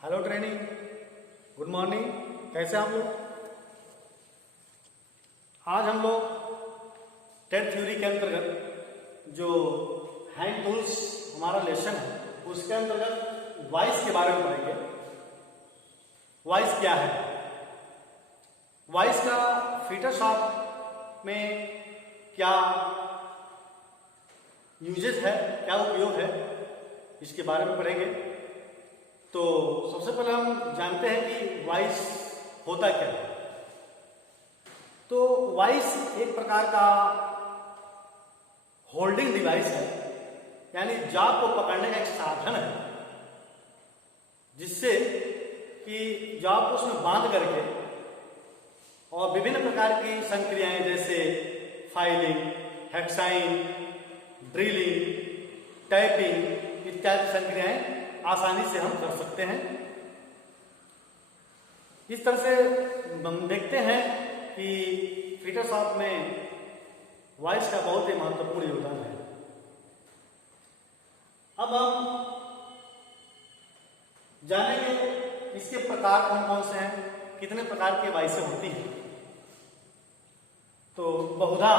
Hello training, good morning. कैसे आप लोग? आज हम लोग टेट थ्योरी के अंतर्गत जो हैंड टूल्स हमारा लेसन है उसके अंतर्गत वॉइस के बारे में पढ़ेंगे। वॉइस क्या है? वॉइस का फिटरशॉप में क्या यूजेस है, क्या उपयोग है, इसके बारे में पढ़ेंगे। तो सबसे पहले हम जानते हैं कि वॉइस होता क्या है। तो वॉइस एक प्रकार का होल्डिंग डिवाइस है, यानी जाप को पकड़ने का एक साधन है, जिससे कि जाप को उसमें बांध करके और विभिन्न प्रकार की संक्रियाएं जैसे फाइलिंग, हेक्साइन, ड्रिलिंग, टाइपिंग इत्यादि संक्रियाएं आसानी से हम कर सकते हैं। इस तरह से हम देखते हैं कि फिटरशॉप में वॉइस का बहुत ही महत्वपूर्ण योगदान है। अब हम जानेंगे इसके प्रकार कौन कौन से हैं, कितने प्रकार की वॉइसें होती हैं। तो बहुधा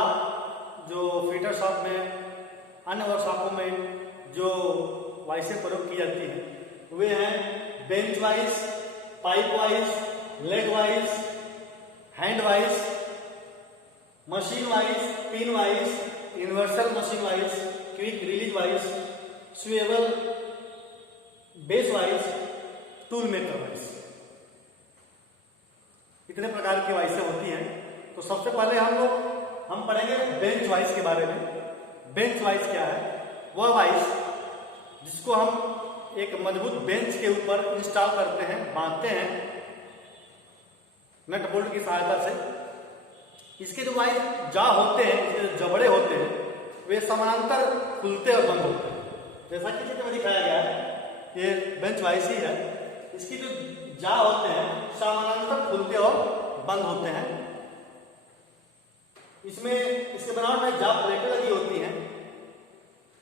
जो फिटरशॉप में, अन्य वर्कशॉपों में जो वॉइसें प्रयोग की जाती हैं वे हैं bench vice, pipe vice, leg vice, hand vice, machine vice, pin vice, universal machine vice, quick release vice, swivel base vice, tool maker vice. इतने प्रकार की वॉइसें होती हैं। तो सबसे पहले हम पढ़ेंगे बेंच वॉइस के बारे में। बेंच वॉइस क्या है? वह वॉइस जिसको हम एक मजबूत बेंच के ऊपर इंस्टॉल करते हैं, बांधते हैं नट बोल्ट की सहायता से। इसके जो वॉइस जा होते हैं, इसके जो जबड़े होते हैं, वे समानांतर खुलते और बंद होते हैं। जैसा कि चित्र में दिखाया गया है, ये बेंच वॉइस ही है। इसकी जो जा होते हैं समानांतर खुलते और बंद होते हैं। इसमें इसके बनावट में जा प्लेटें लगी होती हैं।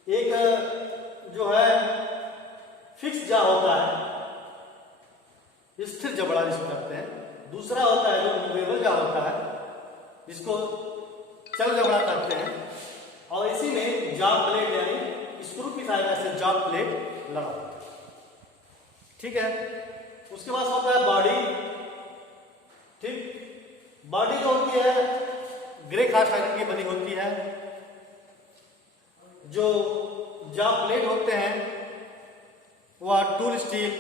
एक जो है फिक्स जा होता है, स्थिर जबड़ा जिसको कहते हैं। दूसरा होता है जो मूवेबल जा होता है, जिसको चल जबड़ा कहते हैं। और इसी में जा प्लेट यानी स्क्रू की सहायता से जा प्लेट लगा होता है। ठीक है। उसके बाद होता है बॉडी। ठीक, बॉडी जो होती है ग्रे कास्ट आयरन की बनी होती है। जो जा प्लेट होते हैं वह टूल स्टील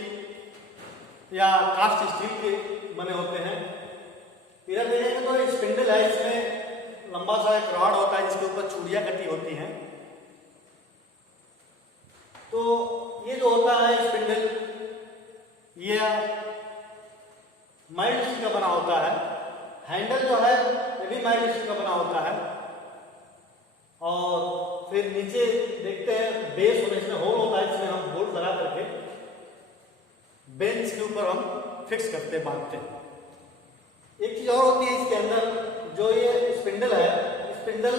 या कास्ट स्टील के बने होते हैं। इधर देखेंगे तो स्पिंडल है, इसमें लंबा सा एक रॉड होता है जिसके ऊपर चूड़ियां कटी होती हैं। तो ये जो होता है स्पिंडल, ये माइल्ड स्टील का बना होता है। हैंडल जो है ये भी माइल्ड स्टील का बना होता है। और फिर नीचे देखते हैं बेस होने, इसमें होल होता है, इसमें हम बोल्ट लगा करके बेंच के ऊपर हम फिक्स करते, बांधते हैं। एक चीज और होती है इसके अंदर, जो ये स्पिंडल है, स्पिंडल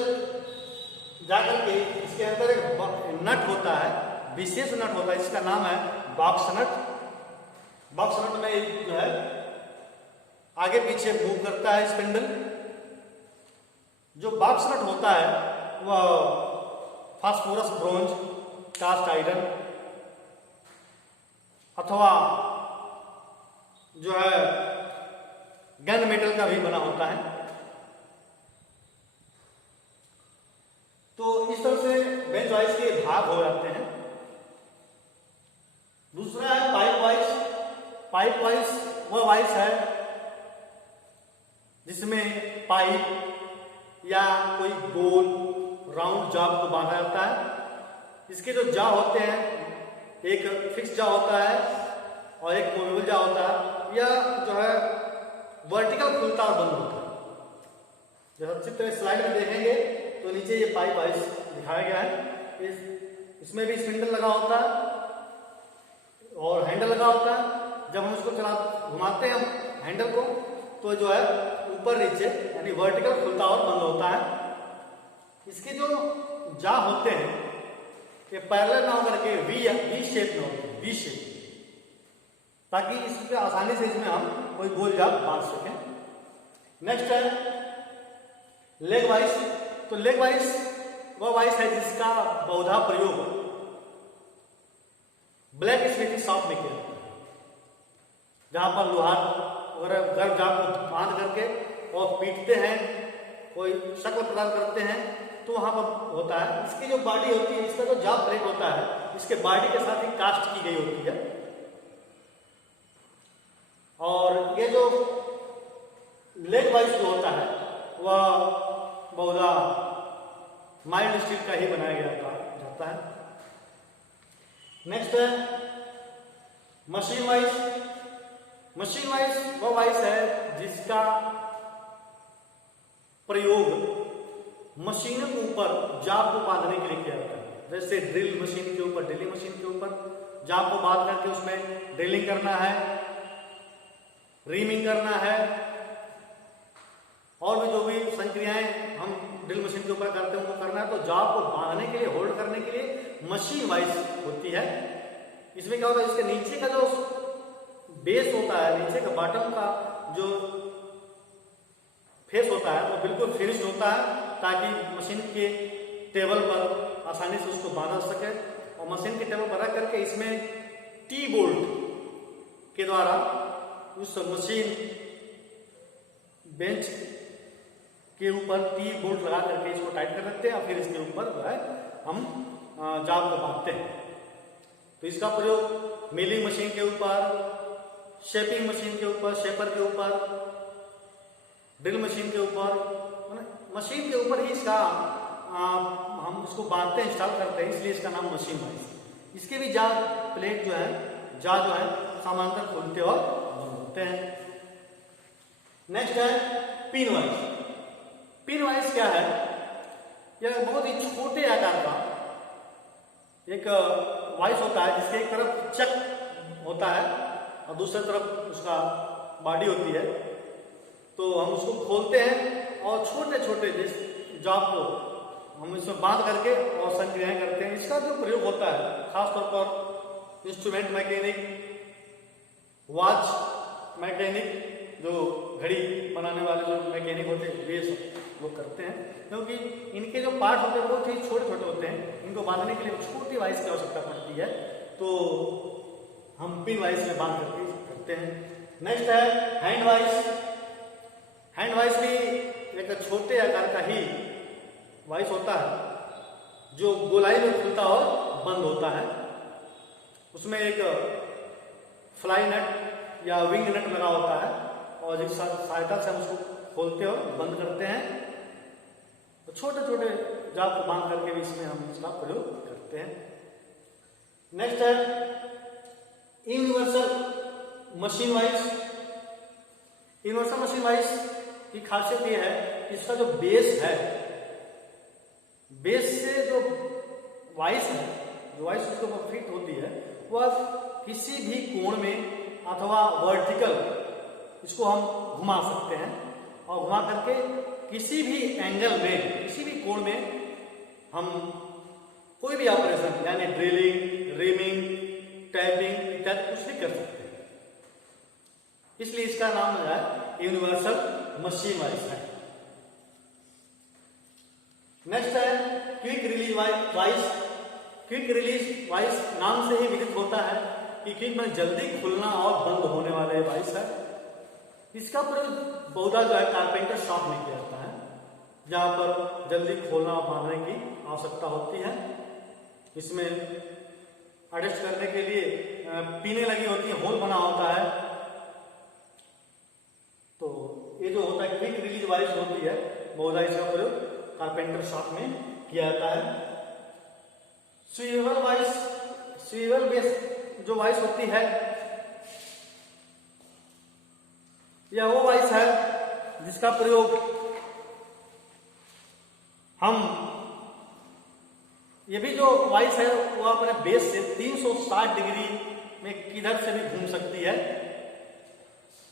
जाकर के इसके अंदर एक नट होता है, विशेष नट होता है, इसका नाम है बॉक्स नट। बॉक्स नट में जो है आगे पीछे मूव करता है स्पिंडल। जो बॉक्स नट होता है वह फास्फोरस ब्रोंज, कास्ट आयरन अथवा जो है गन मेटल का भी बना होता है। तो इस तरह से बेंच वॉइस के भाग हो जाते हैं। दूसरा है पाइप वॉइस। पाइप वॉइस वह वॉइस है जिसमें पाइप या कोई गोल राउंड जाब को बांधा जाता है। इसके जो जा होते हैं, एक फिक्स जा होता है और एक मूवेबल जा होता है। यह जो है वर्टिकल खुलता और बंद होता है। जब चित्र स्लाइड में देखेंगे तो नीचे ये पाइप वॉइस दिखाया गया है। इसमें भी स्पिंडल लगा होता है और हैंडल लगा होता है। जब हम इसको घुमाते हैं हैंडल को, तो जो है ऊपर नीचे यानी वर्टिकल खुलता और बंद होता है। इसके जो जा होते हैं ये पैरेलल ना होकर के वी शेप में होते हैं, वी शेप। ताकि इसके आसानी से इसमें हम कोई गोल जाप बांध सकें। नेक्स्ट है लेग वाइस। तो लेग वाइस वह वाइस है जिसका बहुधा प्रयोग ब्लैक स्मिथ शॉप में किया जाता है, जहां पर लोहार वगैरह गर्भ जाप को बांध करके और पीटते हैं, कोई शक्ल प्रदान करते हैं, तो वहां पर होता है। इसकी जो बॉडी होती है, इसका जो जाप प्लेट होता है, इसके बॉडी के साथ ही कास्ट की गई होती है। और ये जो लेग वाइस जो होता है वह बहुधा माइल्ड स्टील का ही बनाया गया जाता है। नेक्स्ट है मशीन वाइस। मशीन वाइस वह वाइस है जिसका प्रयोग मशीन के ऊपर जाप को बांधने के लिए किया जाता है। जैसे ड्रिल मशीन के ऊपर, ड्रिलिंग मशीन के ऊपर जाप को बांध करके उसमें ड्रिलिंग करना है, रीमिंग करना है, और भी जो भी संक्रियाएं हम ड्रिल मशीन के ऊपर करते हैं उनको करना है। तो जाप को बांधने के लिए, होल्ड करने के लिए मशीन वाइस होती है। इसमें क्या होता है, इसके नीचे का जो बेस होता है, नीचे का बॉटम का जो फेस होता है वो बिल्कुल फिनिश्ड होता है, ताकि मशीन के टेबल पर आसानी से उसको बांधा सके। और मशीन के टेबल पर रख करके इसमें टी बोल्ट के द्वारा उस मशीन बेंच के ऊपर टी बोल्ट लगा करके इसको टाइट कर रखते हैं और फिर इसके ऊपर जो है हम जाप को बांधते हैं। तो इसका प्रयोग मिलिंग मशीन के ऊपर, शेपिंग मशीन के ऊपर, शेपर के ऊपर, ड्रिल मशीन के ऊपर, मशीन के ऊपर ही इसका हम इसको बांधते हैं, इंस्टॉल करते हैं, इसलिए इसका नाम मशीन वाइस। इसके भी जा प्लेट जो है, जा जो है समांतर खुलते और बंद होते हैं। नेक्स्ट है पिन वाइस। पिन वाइस क्या है, यह बहुत ही छोटे आकार का एक वाइस होता है जिसके एक तरफ चक होता है और दूसरी तरफ उसका बॉडी होती है। तो हम उसको खोलते हैं और छोटे छोटे जाप को हम इसमें बांध करके और संक्रियाएं करते हैं। इसका जो प्रयोग होता है खासतौर पर इंस्ट्रूमेंट मैकेनिक, वॉच मैकेनिक, जो घड़ी बनाने वाले जो मैकेनिक होते हैं वे सब लोग करते हैं, क्योंकि इनके जो पार्ट होते हैं बहुत ही छोटे छोटे होते हैं। इनको बांधने के लिए छोटी वाइस की आवश्यकता पड़ती है, तो हम पिन वाइस में बांध करके करते हैं। नेक्स्ट है हैंड वाइस। हैंड वाइस भी एक छोटे आकार का ही वाइस होता है जो गोलाई में खुलता और बंद होता है। उसमें एक फ्लाई नट या विंग नट लगा होता है और जिस सहायता से हम उसको खोलते और बंद करते हैं। तो छोटे छोटे जाप को बांध करके भी इसमें हम इसका प्रयोग करते हैं। नेक्स्ट है universal machine vice. Universal machine vice की खासियत यह है कि इसका जो बेस है, बेस से जो वाइस है, जो वाइस उसके ऊपर फिट होती है, वह किसी भी कोण में अथवा वर्टिकल इसको हम घुमा सकते हैं और घुमा करके किसी भी एंगल में, किसी भी कोण में हम कोई भी ऑपरेशन यानी ड्रिलिंग, रीमिंग, टैपिंग इत्यादि कुछ भी कर सकते हैं। इसलिए इसका नाम है यूनिवर्सल मशीन वाइस है। नेक्स्ट है quick release vice. Quick release vice नाम से ही विदित होता है कि क्विक में जल्दी खुलना और बंद होने वाले वाइस है। इसका प्रयोग बहुधा जो है कारपेंटर शॉप में किया जाता है, जहां पर जल्दी खोलना और बांधने की आवश्यकता होती है। इसमें एडजस्ट करने के लिए पीने लगी होती है, होल बना होता है। तो ये जो होता है क्विक रिलीज वाइस होती है, बहुधा इसका प्रयोग कारपेंटर शॉप में किया जाता है। स्वीवल वाइस, स्वीवल बेस जो वाइस होती है, यह वो वाइस है जिसका प्रयोग हम, ये भी जो वाइस है वो अपने बेस से 360 डिग्री में किधर से भी घूम सकती है।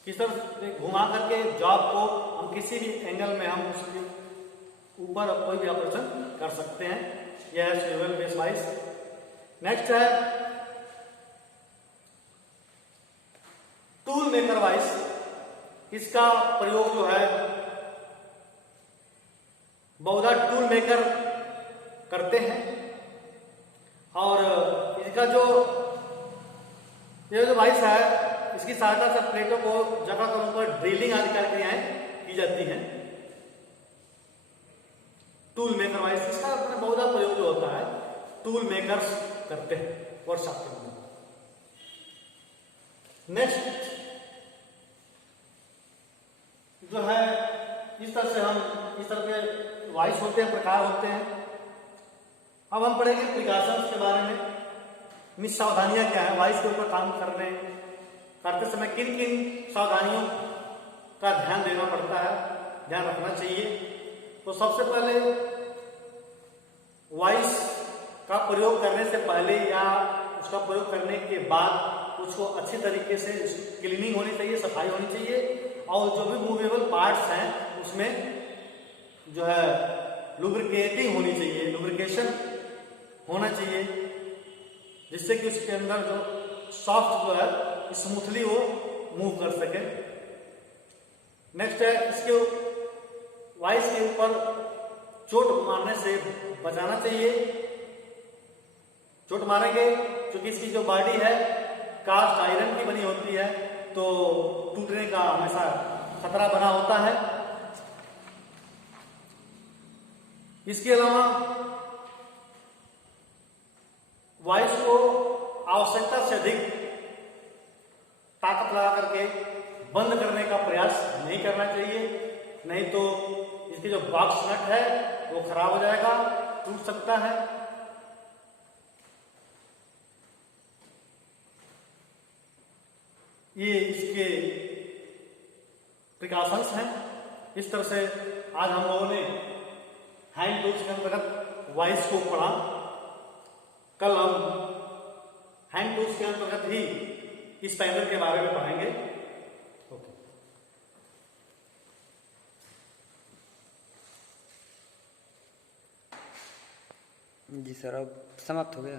किस तरह से घुमा करके जॉब को हम किसी भी एंगल में हम उसके ऊपर कोई भी ऑपरेशन कर सकते हैं। यह है स्विवल बेस वाइस। नेक्स्ट है टूल मेकर वाइस, इसका प्रयोग जो है बहुधा टूल मेकर करते हैं। और इसका ये जो वाइस है, इसकी सहायता से प्लेटों को जगह तौर पर ड्रिलिंग आदि क्रियाएं की जाती हैं। टूल मेकर वाइस, इसका बहुधा प्रयोग जो होता है टूल मेकर्स करते हैं वर्कशॉप के अंदर। नेक्स्ट जो है, इस तरह से हम इस तरह के वाइस होते हैं, प्रकार होते हैं। अब हम पढ़ेंगे प्रिकॉशंस के बारे में, सावधानियां क्या है वाइस के ऊपर काम करते समय किन किन सावधानियों का ध्यान देना पड़ता है, ध्यान रखना चाहिए। तो सबसे पहले वॉइस का प्रयोग करने से पहले या उसका प्रयोग करने के बाद उसको अच्छी तरीके से क्लीनिंग होनी चाहिए, सफाई होनी चाहिए। और जो भी मूवेबल पार्ट्स हैं उसमें जो है लुब्रिकेटिंग होनी चाहिए, लुब्रिकेशन होना चाहिए, जिससे कि उसके अंदर जो सॉफ्ट जो है स्मूथली वो मूव कर सके। नेक्स्ट है, इसके वॉइस के ऊपर चोट मारने से बचाना चाहिए। चोट मारेंगे क्योंकि इसकी जो बॉडी है कास्ट आयरन की बनी होती है, तो टूटने का हमेशा खतरा बना होता है। इसके अलावा वॉइस को आवश्यकता से अधिक ताकत लगा करके बंद करने का प्रयास नहीं करना चाहिए, नहीं तो इसकी जो बॉक्स नट है वो खराब हो जाएगा, टूट सकता है। ये इसके प्रिकॉशंस हैं। इस तरह से आज हम लोगों ने हैंड टूल्स के अंतर्गत वॉइस को पढ़ा। कल हम हैंड टूल्स के अंतर्गत ही इस पैनल के बारे में पढ़ेंगे। ओके। जी सर, अब समाप्त हो गया।